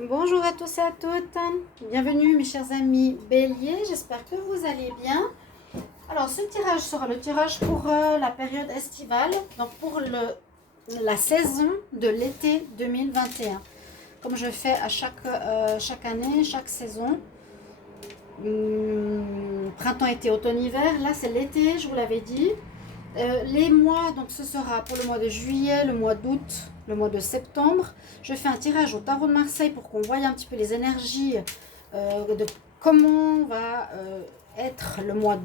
Bonjour à tous et à toutes, bienvenue mes chers amis béliers, j'espère que vous allez bien. Alors ce tirage sera le tirage pour la période estivale, donc pour la saison de l'été 2021. Comme je fais à chaque année, chaque saison, printemps, été, automne, hiver, là c'est l'été, je vous l'avais dit. Les mois, donc ce sera pour le mois de juillet, le mois d'août, le mois de septembre. Je fais un tirage au tarot de Marseille pour qu'on voie un petit peu les énergies de comment va être le mois,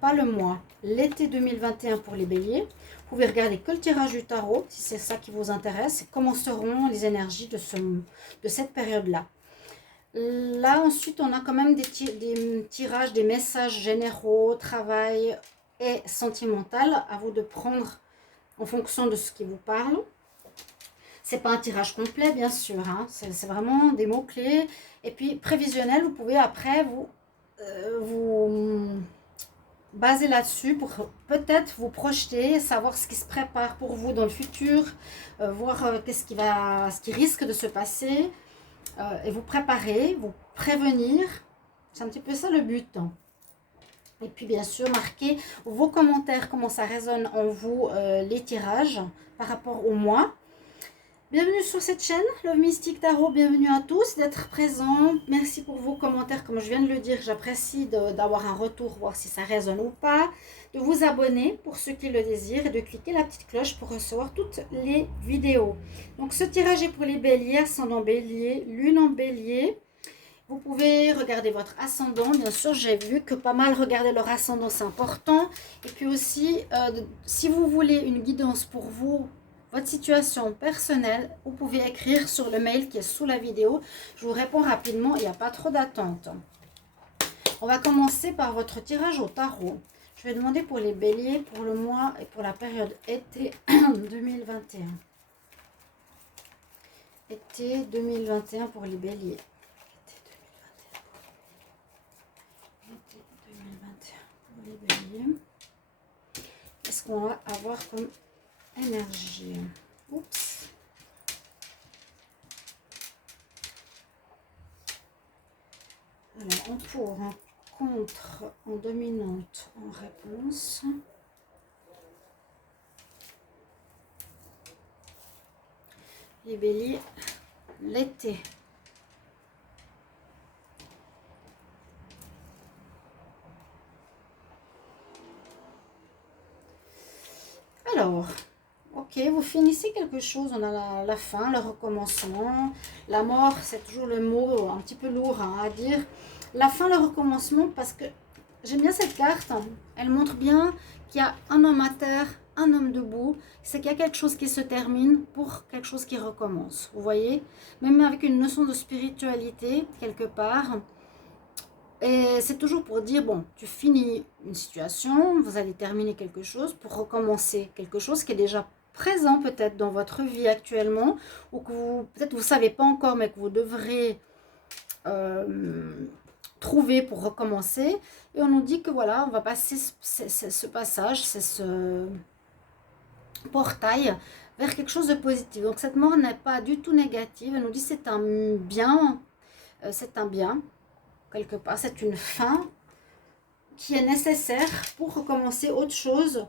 pas le mois, l'été 2021 pour les béliers. Vous pouvez regarder que le tirage du tarot si c'est ça qui vous intéresse. Comment seront les énergies de cette période-là. Là, ensuite, on a quand même des tirages, des messages généraux, travail et sentimental. À vous de prendre en fonction de ce qui vous parle. C'est pas un tirage complet, bien sûr. Hein. C'est vraiment des mots-clés. Et puis, prévisionnel, vous pouvez après vous baser là-dessus pour peut-être vous projeter, savoir ce qui se prépare pour vous dans le futur, voir ce qui risque de se passer. Et vous préparer, vous prévenir. C'est un petit peu ça le but. Et puis bien sûr, marquez vos commentaires, comment ça résonne en vous, les tirages par rapport au mois. Bienvenue sur cette chaîne, Love Mystic Tarot, bienvenue à tous d'être présents. Merci pour vos commentaires, comme je viens de le dire, j'apprécie d'avoir un retour, voir si ça résonne ou pas. De vous abonner pour ceux qui le désirent et de cliquer la petite cloche pour recevoir toutes les vidéos. Donc ce tirage est pour les béliers, ascendant bélier, lune en bélier. Vous pouvez regarder votre ascendant, bien sûr, j'ai vu que pas mal regarder leur ascendant, c'est important. Et puis aussi, si vous voulez une guidance pour vous, votre situation personnelle, vous pouvez écrire sur le mail qui est sous la vidéo. Je vous réponds rapidement, il n'y a pas trop d'attente. On va commencer par votre tirage au tarot. Je vais demander pour les béliers, pour le mois et pour la période été 2021. Été 2021 pour les béliers. Qu'est-ce qu'on va avoir comme énergie? Oups. Alors, en pour, en contre, en dominante, en réponse. Les béliers, l'été. Alors, ok, vous finissez quelque chose, on a la fin, le recommencement. La mort, c'est toujours le mot un petit peu lourd hein, à dire. La fin, le recommencement, parce que j'aime bien cette carte. Elle montre bien qu'il y a un homme à terre, un homme debout. C'est qu'il y a quelque chose qui se termine pour quelque chose qui recommence. Vous voyez? Même avec une notion de spiritualité, quelque part. Et c'est toujours pour dire, bon, tu finis une situation, vous allez terminer quelque chose pour recommencer quelque chose qui est déjà présent peut-être dans votre vie actuellement, ou que vous, peut-être vous ne savez pas encore, mais que vous devrez trouver pour recommencer. Et on nous dit que voilà, on va passer ce passage, c'est ce portail vers quelque chose de positif. Donc cette mort n'est pas du tout négative, elle nous dit c'est un bien, quelque part, c'est une fin qui est nécessaire pour recommencer autre chose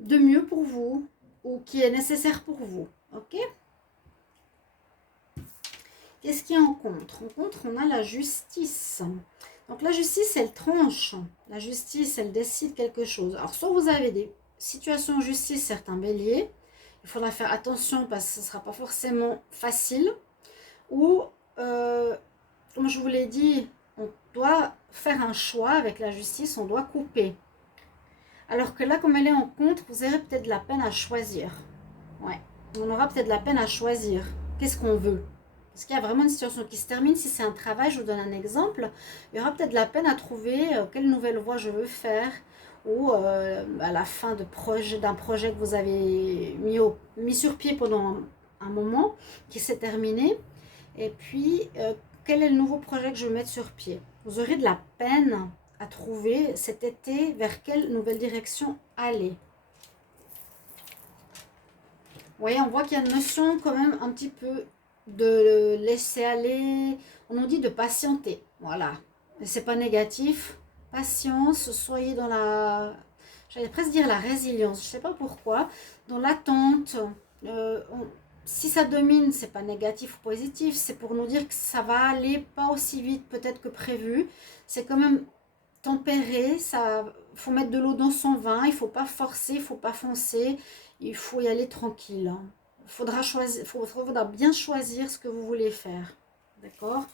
de mieux pour vous ou qui est nécessaire pour vous. Ok? Qu'est-ce qu'il y a en contre? En contre, on a la justice. Donc la justice, elle tranche. La justice, elle décide quelque chose. Alors soit vous avez des situations en justice, certains béliers, il faudra faire attention parce que ce ne sera pas forcément facile. Ou, comme je vous l'ai dit, on doit faire un choix avec la justice, on doit couper. Alors que là, comme elle est en contre, vous aurez peut-être de la peine à choisir. Ouais, on aura peut-être de la peine à choisir. Qu'est-ce qu'on veut? Parce qu'il y a vraiment une situation qui se termine. Si c'est un travail, je vous donne un exemple. Il y aura peut-être de la peine à trouver quelle nouvelle voie je veux faire. Ou à la fin d'un projet que vous avez mis sur pied pendant un moment, qui s'est terminé. Et puis, quel est le nouveau projet que je veux mettre sur pied? Vous aurez de la peine à trouver cet été vers quelle nouvelle direction aller. Vous voyez, on voit qu'il y a une notion quand même un petit peu de laisser aller. On nous dit de patienter. Voilà. C'est pas négatif. Patience, soyez dans la... J'allais presque dire la résilience. Je sais pas pourquoi. Dans l'attente. Si ça domine, c'est pas négatif ou positif. C'est pour nous dire que ça va aller pas aussi vite peut-être que prévu. C'est quand même tempéré. Ça, faut mettre de l'eau dans son vin. Il faut pas forcer, il faut pas foncer. Il faut y aller tranquille. Faudra bien choisir ce que vous voulez faire. D'accord?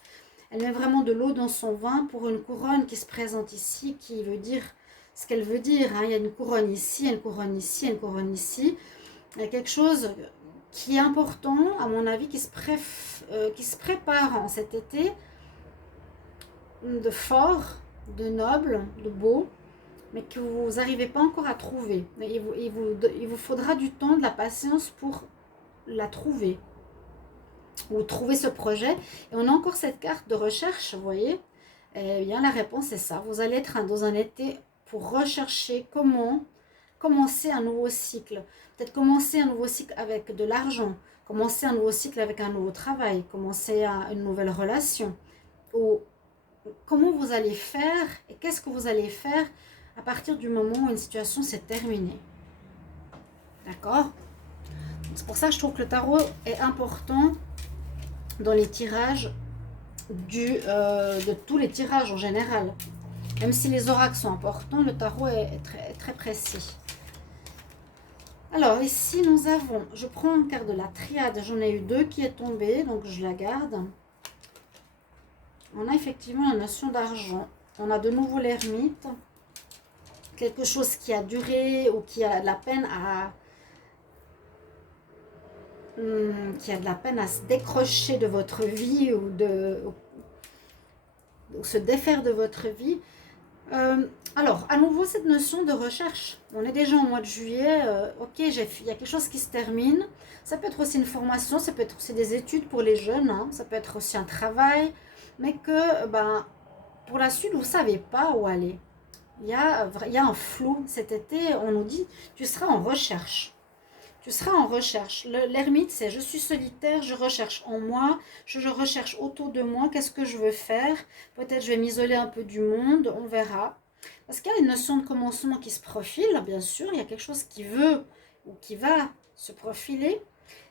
Elle met vraiment de l'eau dans son vin pour une couronne qui se présente ici, qui veut dire ce qu'elle veut dire. Hein. Il y a une couronne ici, une couronne ici, une couronne ici. Il y a quelque chose qui est important, à mon avis, qui se prépare en cet été, de fort, de noble, de beau, mais que vous n'arrivez pas encore à trouver. Il vous faudra du temps, de la patience pour la trouver, ou trouver ce projet. Et on a encore cette carte de recherche, vous voyez. Et bien la réponse est ça. Vous allez être dans un été pour rechercher comment commencer un nouveau cycle. Peut-être commencer un nouveau cycle avec de l'argent, commencer un nouveau cycle avec un nouveau travail, commencer une nouvelle relation. Ou comment vous allez faire et qu'est-ce que vous allez faire à partir du moment où une situation s'est terminée. D'accord? C'est pour ça que je trouve que le tarot est important dans les tirages de tous les tirages en général. Même si les oracles sont importants, le tarot est très, très précis. Alors ici nous avons, je prends une carte de la triade, j'en ai eu 2 qui est tombée, donc je la garde. On a effectivement la notion d'argent. On a de nouveau l'ermite. Quelque chose qui a duré ou qui a de la peine à... qui a de la peine à se décrocher de votre vie ou se défaire de votre vie. Alors, à nouveau, cette notion de recherche. On est déjà au mois de juillet. Ok, il y a quelque chose qui se termine. Ça peut être aussi une formation, ça peut être aussi des études pour les jeunes. Hein, ça peut être aussi un travail. Mais que, pour la suite, vous ne savez pas où aller. Il y a un flou. Cet été, on nous dit, tu seras en recherche. Tu seras en recherche. L'ermite, c'est je suis solitaire, je recherche en moi, je recherche autour de moi, qu'est-ce que je veux faire. Peut-être je vais m'isoler un peu du monde, on verra. Parce qu'il y a une notion de commencement qui se profile, bien sûr. Il y a quelque chose qui veut ou qui va se profiler.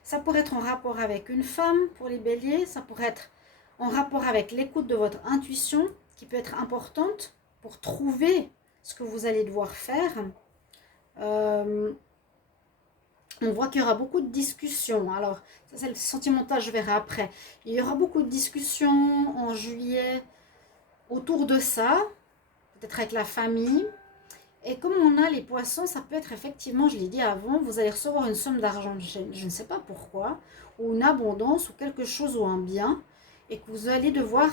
Ça pourrait être en rapport avec une femme pour les béliers. Ça pourrait être en rapport avec l'écoute de votre intuition qui peut être importante pour trouver ce que vous allez devoir faire. On voit qu'il y aura beaucoup de discussions. Alors, ça c'est le sentimental, je verrai après. Il y aura beaucoup de discussions en juillet autour de ça, peut-être avec la famille. Et comme on a les poissons, ça peut être effectivement, je l'ai dit avant, vous allez recevoir une somme d'argent, je ne sais pas pourquoi, ou une abondance, ou quelque chose, ou un bien, et que vous allez devoir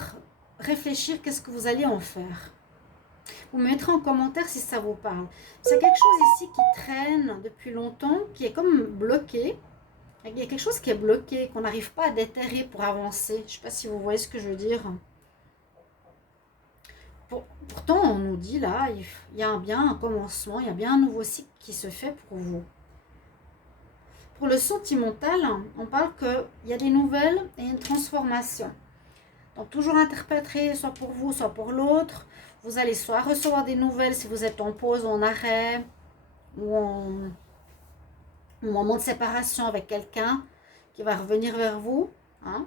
réfléchir qu'est-ce que vous allez en faire. Vous me mettrez en commentaire si ça vous parle. C'est quelque chose ici qui traîne depuis longtemps, qui est comme bloqué. Il y a quelque chose qui est bloqué, qu'on n'arrive pas à déterrer pour avancer. Je ne sais pas si vous voyez ce que je veux dire. Pourtant, on nous dit là, il y a bien un commencement, il y a bien un nouveau cycle qui se fait pour vous. Pour le sentimental, on parle qu'il y a des nouvelles et une transformation. Donc toujours interpréter soit pour vous, soit pour l'autre. Vous allez soit recevoir des nouvelles si vous êtes en pause, en arrêt, ou en moment de séparation avec quelqu'un qui va revenir vers vous. Hein,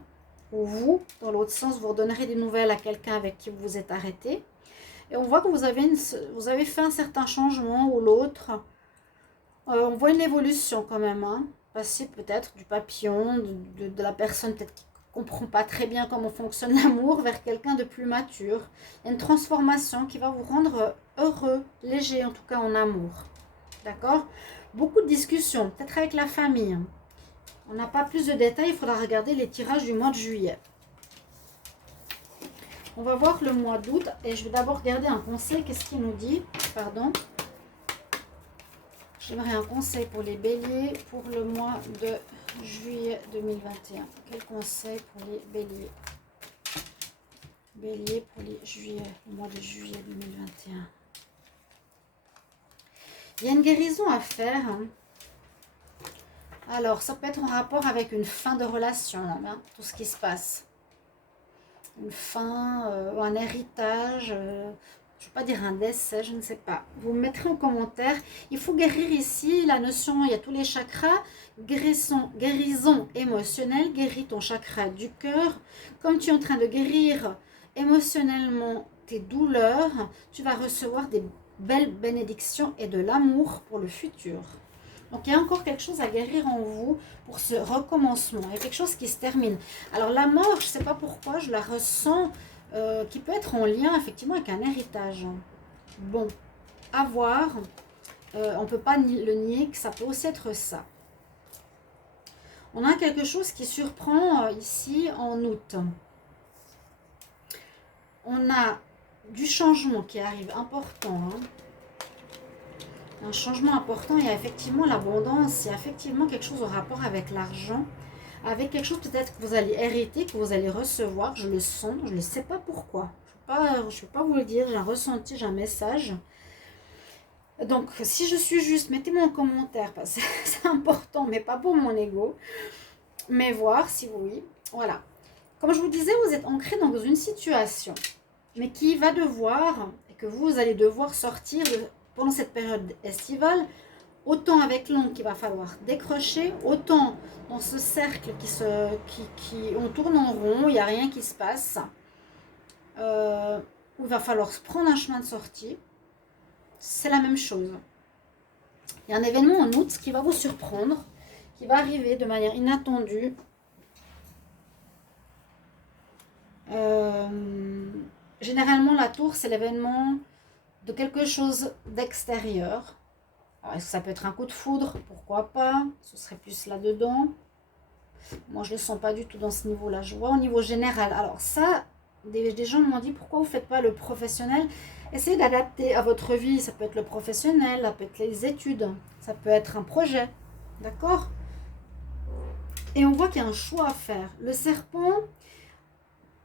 ou vous, dans l'autre sens, vous redonnerez des nouvelles à quelqu'un avec qui vous vous êtes arrêté. Et on voit que vous avez fait un certain changement ou l'autre. On voit une évolution quand même. Hein, passer peut-être du papillon, de la personne peut-être qui comprend pas très bien comment fonctionne l'amour vers quelqu'un de plus mature. Il y a une transformation qui va vous rendre heureux, léger en tout cas en amour. D'accord? Beaucoup de discussions, peut-être avec la famille. On n'a pas plus de détails, il faudra regarder les tirages du mois de juillet. On va voir le mois d'août et je vais d'abord regarder un conseil. Qu'est-ce qu'il nous dit? Pardon. J'aimerais un conseil pour les béliers pour le mois de juillet 2021. Quel conseil pour les béliers? Bélier pour le mois de juillet 2021. Il y a une guérison à faire. Hein. Alors, ça peut être en rapport avec une fin de relation, hein, tout ce qui se passe. Une fin, un héritage, je ne vais pas dire un décès, je ne sais pas. Vous me mettrez en commentaire. Il faut guérir ici la notion, il y a tous les chakras. Guérison émotionnelle, guéris ton chakra du cœur. Comme tu es en train de guérir émotionnellement tes douleurs, tu vas recevoir des belles bénédictions et de l'amour pour le futur. Donc il y a encore quelque chose à guérir en vous pour ce recommencement. Il y a quelque chose qui se termine. Alors la mort, je ne sais pas pourquoi, je la ressens qui peut être en lien effectivement avec un héritage. Bon, à voir. On ne peut pas le nier que ça peut aussi être ça. On a quelque chose qui surprend ici en août. On a du changement qui arrive important. Un changement important, il y a effectivement l'abondance, il y a effectivement quelque chose au rapport avec l'argent, avec quelque chose peut-être que vous allez hériter, que vous allez recevoir, je le sens, je ne sais pas pourquoi. Je ne peux pas vous le dire, j'ai un ressenti, j'ai un message. Donc, si je suis juste, mettez-moi en commentaire, parce que c'est important, mais pas pour mon ego. Mais voir si oui. Voilà. Comme je vous disais, vous êtes ancré dans une situation, mais qui va devoir, et que vous allez devoir sortir pendant cette période estivale, autant avec l'ongle qu'il va falloir décrocher, autant dans ce cercle on tourne en rond, il n'y a rien qui se passe, où il va falloir se prendre un chemin de sortie. C'est la même chose. Il y a un événement en août qui va vous surprendre, qui va arriver de manière inattendue. Généralement, la tour, c'est l'événement de quelque chose d'extérieur. Alors, est-ce que ça peut être un coup de foudre? Pourquoi pas? Ce serait plus là-dedans. Moi, je ne le sens pas du tout dans ce niveau-là. Je vois au niveau général. Alors ça, des gens m'ont dit, pourquoi vous ne faites pas le professionnel? Essayez d'adapter à votre vie. Ça peut être le professionnel, ça peut être les études, ça peut être un projet. D'accord? Et on voit qu'il y a un choix à faire. Le serpent,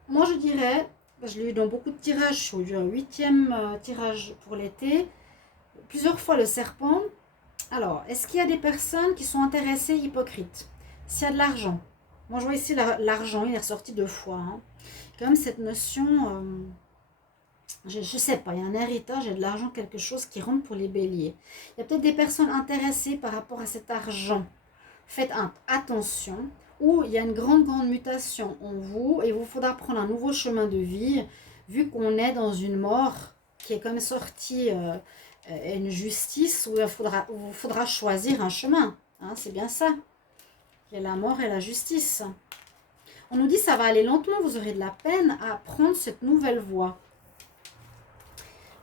moi je dirais, je l'ai eu dans beaucoup de tirages, je suis au 8e tirage pour l'été, plusieurs fois le serpent. Alors, est-ce qu'il y a des personnes qui sont intéressées, hypocrites? S'il y a de l'argent, moi je vois ici l'argent, il est ressorti 2 fois. Quand même cette notion, je ne sais pas, il y a un héritage, il y a de l'argent, quelque chose qui rentre pour les béliers. Il y a peut-être des personnes intéressées par rapport à cet argent. Faites attention, ou il y a une grande mutation en vous et il vous faudra prendre un nouveau chemin de vie, vu qu'on est dans une mort qui est comme sortie, une justice où il vous faudra choisir un chemin. C'est bien ça. Il y a la mort et la justice. On nous dit ça va aller lentement, vous aurez de la peine à prendre cette nouvelle voie.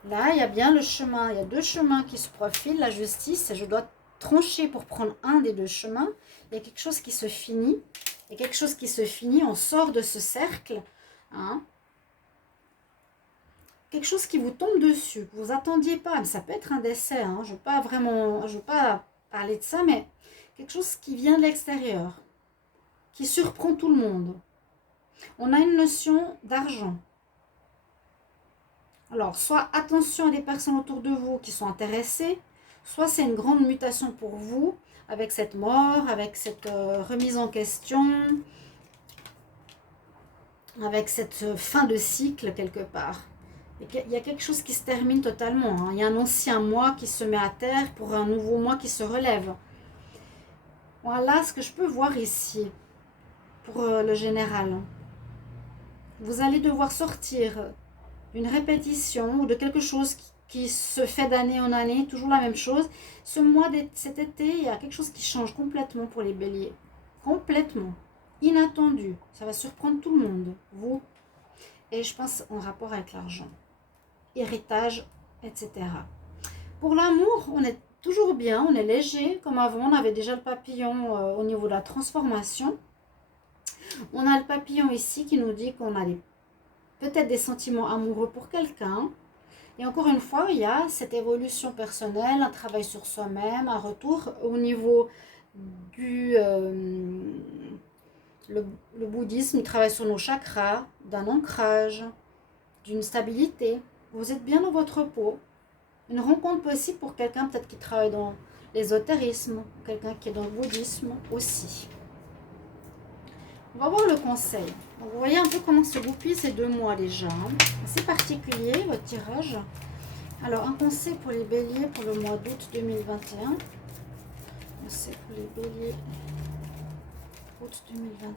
Là, il y a bien le chemin, il y a 2 chemins qui se profilent, la justice, et je dois trancher pour prendre un des 2 chemins. Il y a quelque chose qui se finit, il y a quelque chose qui se finit, on sort de ce cercle, quelque chose qui vous tombe dessus, que vous n'attendiez pas, mais ça peut être un décès, je ne veux pas parler de ça, mais quelque chose qui vient de l'extérieur, qui surprend tout le monde. On a une notion d'argent. Alors, soit attention à des personnes autour de vous qui sont intéressées, soit c'est une grande mutation pour vous, avec cette mort, avec cette remise en question, avec cette fin de cycle quelque part. Il y a quelque chose qui se termine totalement. Il y a un ancien moi qui se met à terre pour un nouveau moi qui se relève. Voilà ce que je peux voir ici pour le général. Vous allez devoir sortir d'une répétition ou de quelque chose qui se fait d'année en année, toujours la même chose. Cet été, il y a quelque chose qui change complètement pour les béliers. Complètement. Inattendu. Ça va surprendre tout le monde. Vous. Et je pense en rapport avec l'argent. Héritage, etc. Pour l'amour, on est toujours bien, on est léger. Comme avant, on avait déjà le papillon au niveau de la transformation. On a le papillon ici qui nous dit qu'on a peut-être des sentiments amoureux pour quelqu'un. Et encore une fois, il y a cette évolution personnelle, un travail sur soi-même, un retour au niveau du... le bouddhisme, il travaille sur nos chakras, d'un ancrage, d'une stabilité. Vous êtes bien dans votre peau. Une rencontre possible pour quelqu'un peut-être qui travaille dans l'ésotérisme, quelqu'un qui est dans le bouddhisme aussi. On va voir le conseil. Donc, vous voyez un peu comment se goupillent ces 2 mois déjà. C'est particulier votre tirage. Alors, un conseil pour les béliers pour le mois d'août 2021. Conseil pour les béliers août 2021.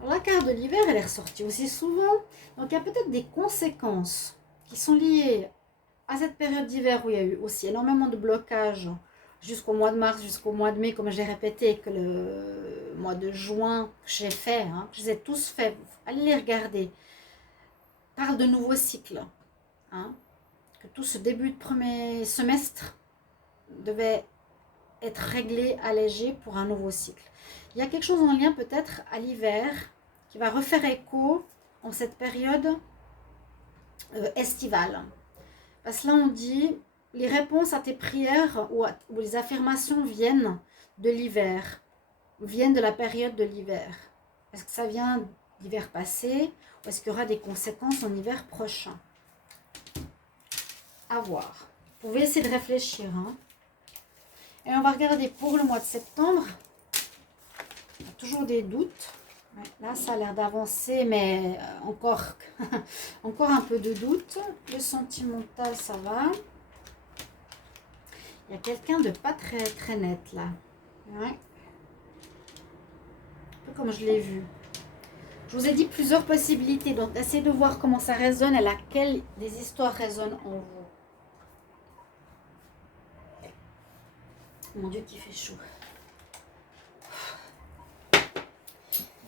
Alors, la carte de l'hiver, elle est ressortie aussi souvent. Donc, il y a peut-être des conséquences qui sont liées à cette période d'hiver où il y a eu aussi énormément de blocages jusqu'au mois de mars, jusqu'au mois de mai, comme j'ai répété, que le mois de juin, que j'ai fait, hein, je les ai tous faits, allez les regarder, parle de nouveaux cycles, hein, que tout ce début de premier semestre devait être réglé, allégé pour un nouveau cycle. Il y a quelque chose en lien peut-être à l'hiver qui va refaire écho en cette période estivale. Parce que là on dit, les réponses à tes prières ou les affirmations viennent de l'hiver, viennent de la période de l'hiver. Est-ce que ça vient d'hiver passé ou est-ce qu'il y aura des conséquences en hiver prochain? À voir. Vous pouvez essayer de réfléchir. Hein. Et on va regarder pour le mois de septembre. Il y a toujours des doutes. Ouais, là, ça a l'air d'avancer, mais encore, encore un peu de doute. Le sentimental, ça va. Il y a quelqu'un de pas très net là. Ouais. Un peu comme je l'ai vu. Je vous ai dit plusieurs possibilités, donc essayez de voir comment ça résonne et laquelle des histoires résonnent en vous. Mon Dieu, qu'il fait chaud.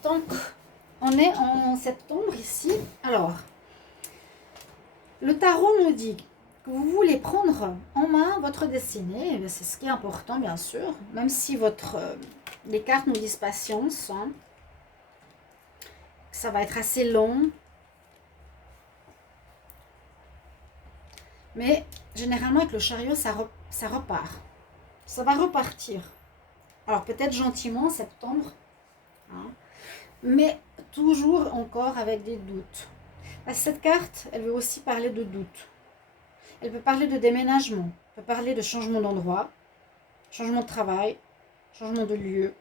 Donc, on est en septembre ici. Alors, le tarot nous dit que vous voulez prendre en main votre destinée. C'est ce qui est important, bien sûr. Même si les cartes nous disent patience. Hein, ça va être assez long. Mais généralement, avec le chariot, ça repart. Ça va repartir. Alors, peut-être gentiment en septembre. Hein, mais toujours encore avec des doutes. Parce que cette carte, elle veut aussi parler de doutes. Elle peut parler de déménagement, elle peut parler de changement d'endroit, changement de travail, changement de lieu.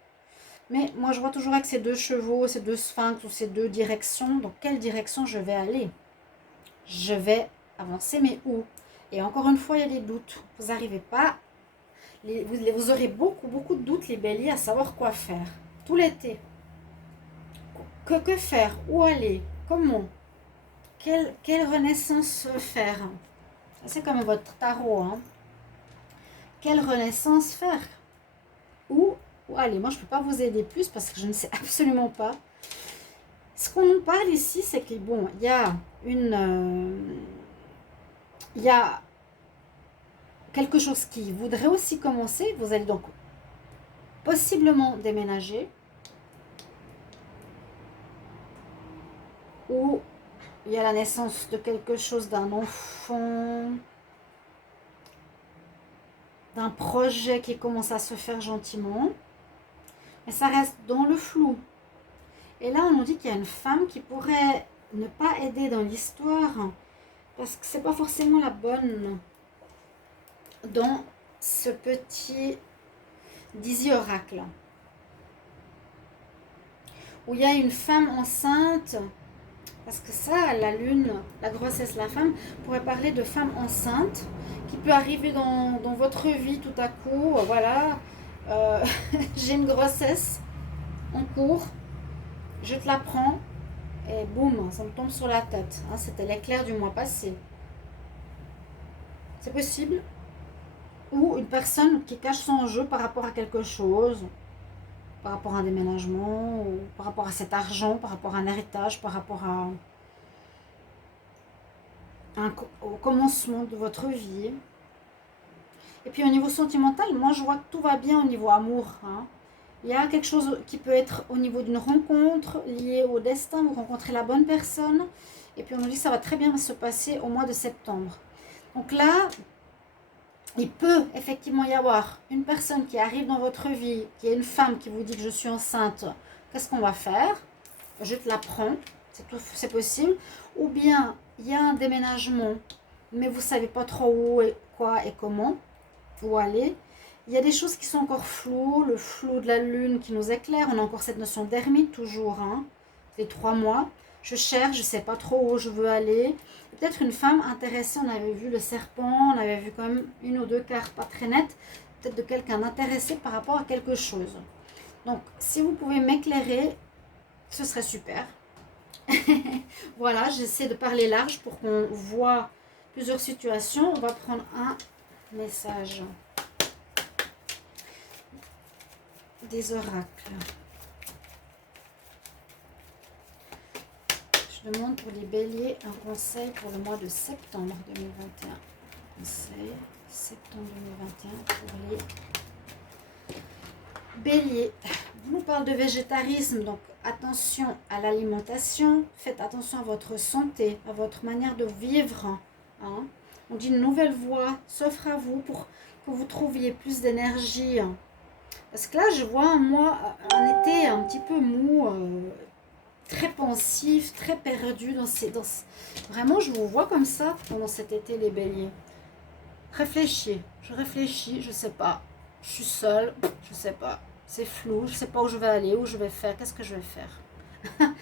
Mais moi, je vois toujours avec ces 2 chevaux, ces 2 sphinx ou ces 2 directions, dans quelle direction je vais aller? Je vais avancer, mais où? Et encore une fois, il y a des doutes. Vous n'arrivez pas, vous aurez beaucoup de doutes, les béliers, à savoir quoi faire. Tout l'été. Que faire? Où aller? Comment? Quelle renaissance faire? C'est comme votre tarot. Hein. Quelle renaissance faire? Où aller? Moi, je ne peux pas vous aider plus parce que je ne sais absolument pas. Ce qu'on nous parle ici, c'est que bon, il y a il y a quelque chose qui voudrait aussi commencer. Vous allez donc possiblement déménager. Ou il y a la naissance de quelque chose, d'un enfant, d'un projet qui commence à se faire gentiment. Mais ça reste dans le flou. Et là, on nous dit qu'il y a une femme qui pourrait ne pas aider dans l'histoire parce que c'est pas forcément la bonne dans ce petit disi-oracle. Où il y a une femme enceinte. Parce que ça, la lune, la grossesse, la femme, pourrait parler de femme enceinte qui peut arriver dans votre vie tout à coup. Voilà, j'ai une grossesse en cours, je te la prends et boum, ça me tombe sur la tête. Hein, c'était l'éclair du mois passé. C'est possible. Ou une personne qui cache son enjeu par rapport à quelque chose, par rapport à un déménagement, ou par rapport à cet argent, par rapport à un héritage, par rapport au commencement de votre vie. Et puis au niveau sentimental, moi je vois que tout va bien au niveau amour. Hein. Il y a quelque chose qui peut être au niveau d'une rencontre, liée au destin, vous rencontrez la bonne personne. Et puis on nous dit que ça va très bien se passer au mois de septembre. Donc là, il peut effectivement y avoir une personne qui arrive dans votre vie, qui est une femme qui vous dit que je suis enceinte, qu'est-ce qu'on va faire? Je te la prends, c'est possible. Ou bien, il y a un déménagement, mais vous ne savez pas trop où, et quoi et comment. où aller. Il y a des choses qui sont encore floues, le flou de la lune qui nous éclaire. On a encore cette notion d'ermite toujours, hein. Les 3 mois. Je cherche, je ne sais pas trop où je veux aller. Peut-être une femme intéressée, on avait vu le serpent, on avait vu quand même une ou deux cartes pas très nettes. Peut-être de quelqu'un intéressé par rapport à quelque chose. Donc, si vous pouvez m'éclairer, ce serait super. Voilà, j'essaie de parler large pour qu'on voit plusieurs situations. On va prendre un message des oracles. Je demande pour les béliers un conseil pour le mois de septembre 2021. Conseil septembre 2021 pour les béliers. On nous parle de végétarisme, donc attention à l'alimentation. Faites attention à votre santé, à votre manière de vivre. Hein. On dit une nouvelle voie s'offre à vous pour que vous trouviez plus d'énergie. Parce que là, je vois moi un été un petit peu mou, très pensif, très perdu Vraiment, je vous vois comme ça pendant cet été, les béliers. Réfléchis, je réfléchis, je sais pas. Je suis seule, je sais pas. C'est flou, je sais pas où je vais aller, où je vais faire, qu'est-ce que je vais faire.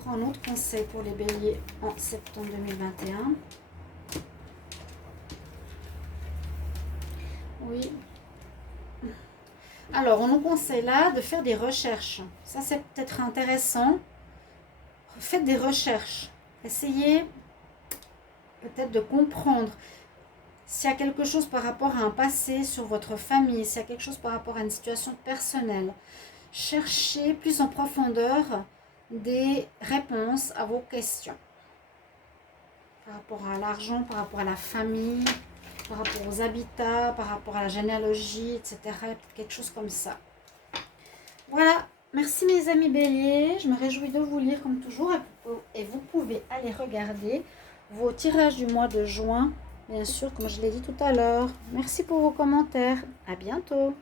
Prends un autre conseil pour les béliers en septembre 2021. Oui. Alors, on nous conseille là de faire des recherches. Ça, c'est peut-être intéressant. Faites des recherches. Essayez peut-être de comprendre s'il y a quelque chose par rapport à un passé sur votre famille, s'il y a quelque chose par rapport à une situation personnelle. Cherchez plus en profondeur des réponses à vos questions. Par rapport à l'argent, par rapport à la famille, par rapport aux habitats, par rapport à la généalogie, etc. Quelque chose comme ça. Voilà. Merci mes amis béliers. Je me réjouis de vous lire comme toujours. Et vous pouvez aller regarder vos tirages du mois de juin. Bien sûr, comme je l'ai dit tout à l'heure. Merci pour vos commentaires. À bientôt.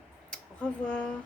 Au revoir.